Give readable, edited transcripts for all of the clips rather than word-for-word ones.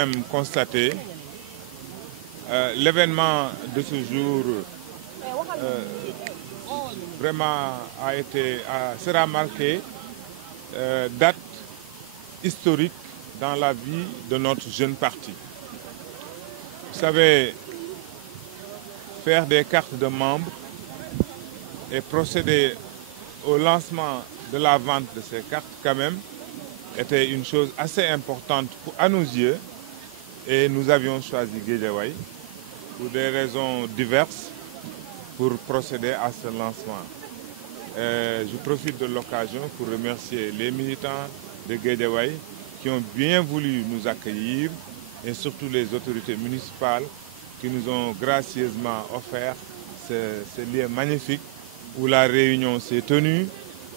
même constaté, l'événement de ce jour vraiment sera marqué date historique dans la vie de notre jeune parti. Vous savez, faire des cartes de membres et procéder au lancement de la vente de ces cartes, quand même, était une chose assez importante à nos yeux. Et nous avions choisi Guédiawaye pour des raisons diverses pour procéder à ce lancement. Je profite de l'occasion pour remercier les militants de Guédiawaye qui ont bien voulu nous accueillir et surtout les autorités municipales qui nous ont gracieusement offert ce lieu magnifique où la réunion s'est tenue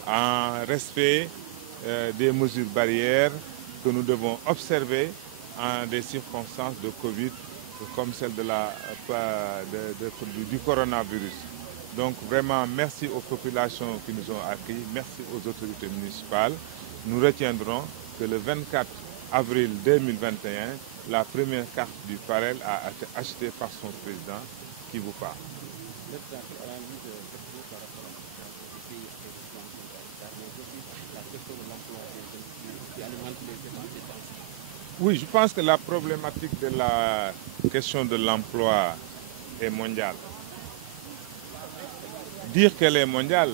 en respect des mesures barrières que nous devons observer en des circonstances de Covid comme celle du coronavirus. Donc vraiment merci aux populations qui nous ont accueillis, merci aux autorités municipales. Nous retiendrons que le 24 avril 2021, la première carte du Parel a été achetée par son président qui vous parle. Oui, je pense que la problématique de la question de l'emploi est mondiale. Dire qu'elle est mondiale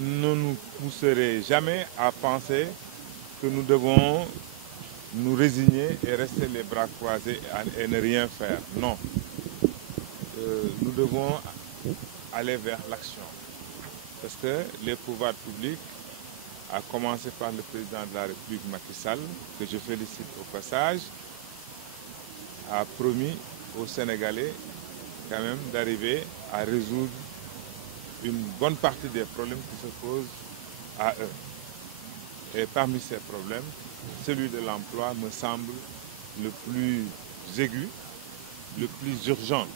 ne nous pousserait jamais à penser que nous devons nous résigner et rester les bras croisés et ne rien faire. Non. Nous devons aller vers l'action. Parce que les pouvoirs publics, à commencer par le président de la République Macky Sall, que je félicite au passage, a promis aux Sénégalais quand même d'arriver à résoudre une bonne partie des problèmes qui se posent à eux. Et parmi ces problèmes, celui de l'emploi me semble le plus aigu, le plus urgent.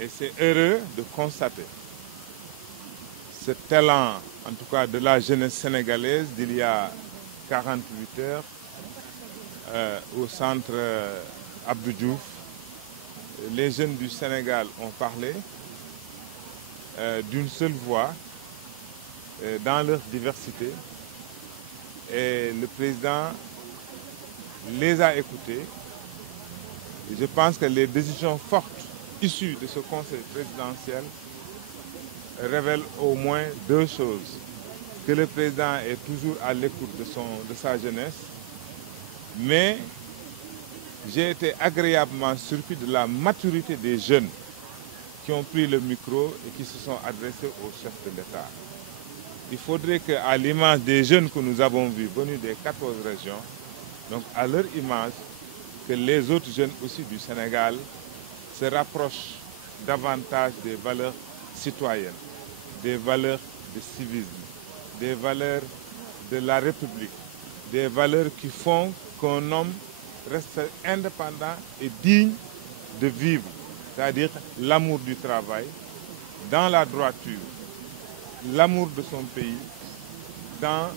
Et c'est heureux de constater ce talent, en tout cas de la jeunesse sénégalaise d'il y a 48 heures au centre Abdou Diouf. Les jeunes du Sénégal ont parlé d'une seule voix dans leur diversité et le président les a écoutés. Et je pense que les décisions fortes issues de ce conseil présidentiel révèle au moins deux choses. Que le président est toujours à l'écoute de sa jeunesse, mais j'ai été agréablement surpris de la maturité des jeunes qui ont pris le micro et qui se sont adressés au chef de l'État. Il faudrait qu'à l'image des jeunes que nous avons vus venus des 14 régions, donc à leur image, que les autres jeunes aussi du Sénégal se rapprochent davantage des valeurs citoyennes, des valeurs de civisme, des valeurs de la République, des valeurs qui font qu'un homme reste indépendant et digne de vivre, c'est-à-dire l'amour du travail, dans la droiture, l'amour de son pays, dans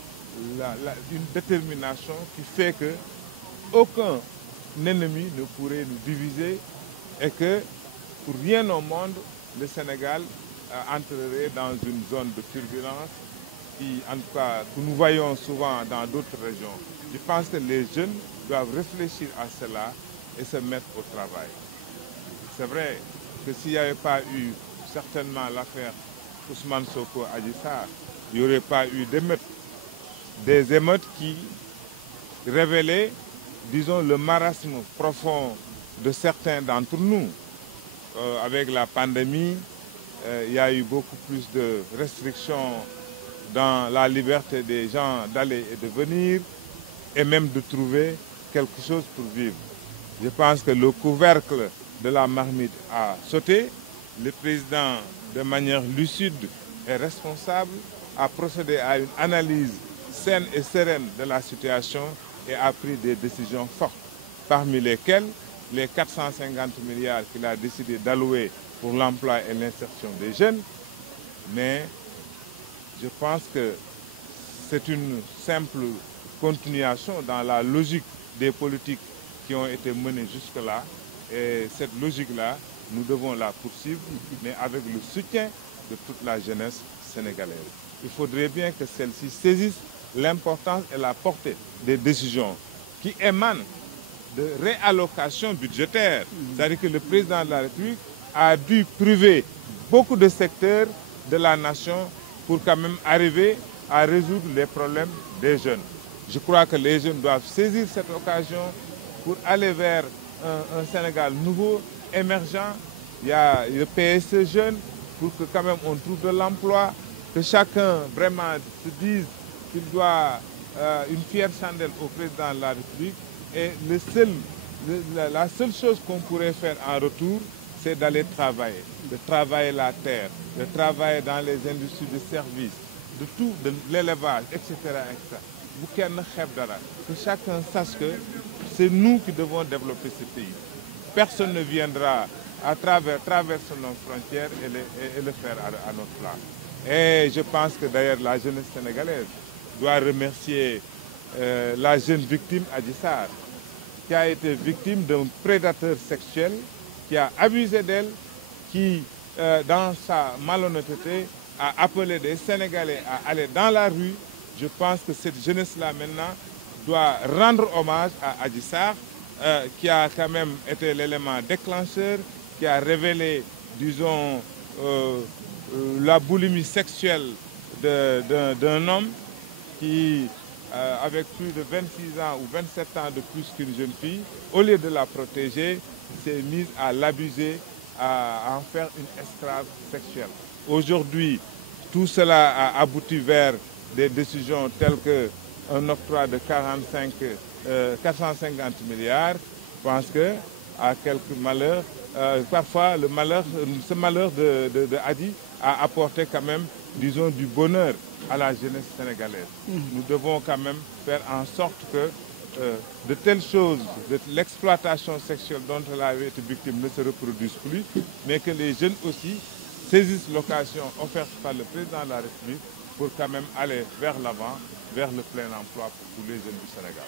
une détermination qui fait que aucun ennemi ne pourrait nous diviser et que pour rien au monde, le Sénégal entrerait dans une zone de turbulence qui, en tout cas, que nous voyons souvent dans d'autres régions. Je pense que les jeunes doivent réfléchir à cela et se mettre au travail. C'est vrai que s'il n'y avait pas eu certainement l'affaire Ousmane Sonko Adji Sarr, il n'y aurait pas eu d'émeutes. Des émeutes qui révélaient, disons, le marasme profond de certains d'entre nous. Avec la pandémie, il y a eu beaucoup plus de restrictions dans la liberté des gens d'aller et de venir et même de trouver quelque chose pour vivre. Je pense que le couvercle de la marmite a sauté. Le président, de manière lucide et responsable, a procédé à une analyse saine et sereine de la situation et a pris des décisions fortes, parmi lesquelles les 450 milliards qu'il a décidé d'allouer pour l'emploi et l'insertion des jeunes. Mais je pense que c'est une simple continuation dans la logique des politiques qui ont été menées jusque-là. Et cette logique-là, nous devons la poursuivre, mais avec le soutien de toute la jeunesse sénégalaise. Il faudrait bien que celle-ci saisisse l'importance et la portée des décisions qui émanent de réallocation budgétaire. C'est-à-dire que le président de la République a dû priver beaucoup de secteurs de la nation pour quand même arriver à résoudre les problèmes des jeunes. Je crois que les jeunes doivent saisir cette occasion pour aller vers un Sénégal nouveau, émergent. Il y a le PSE jeune pour que quand même on trouve de l'emploi, que chacun vraiment se dise qu'il doit une fière chandelle au président de la République. Et la seule chose qu'on pourrait faire en retour, c'est d'aller travailler, de travailler la terre, de travailler dans les industries de services, de tout, de l'élevage, etc., etc. Que chacun sache que c'est nous qui devons développer ce pays. Personne ne viendra à traverser nos frontières et le faire à notre place. Et je pense que d'ailleurs la jeunesse sénégalaise doit remercier la jeune victime Adji Sarr, qui a été victime d'un prédateur sexuel, qui a abusé d'elle, qui, dans sa malhonnêteté, a appelé des Sénégalais à aller dans la rue. Je pense que cette jeunesse-là, maintenant, doit rendre hommage à Adji Sarr, qui a quand même été l'élément déclencheur, qui a révélé, disons, la boulimie sexuelle d'un homme qui, avec plus de 26 ans ou 27 ans de plus qu'une jeune fille, au lieu de la protéger, s'est mise à l'abuser, à en faire une esclave sexuelle. Aujourd'hui, tout cela a abouti vers des décisions telles qu'un octroi de 450 milliards. Je pense qu'à quelques malheurs, parfois ce malheur de Adji a apporté quand même, disons, du bonheur à la jeunesse sénégalaise. Nous devons quand même faire en sorte que de telles choses, de l'exploitation sexuelle dont elle avait été victime ne se reproduisent plus, mais que les jeunes aussi saisissent l'occasion offerte par le président de la République pour quand même aller vers l'avant, vers le plein emploi pour tous les jeunes du Sénégal.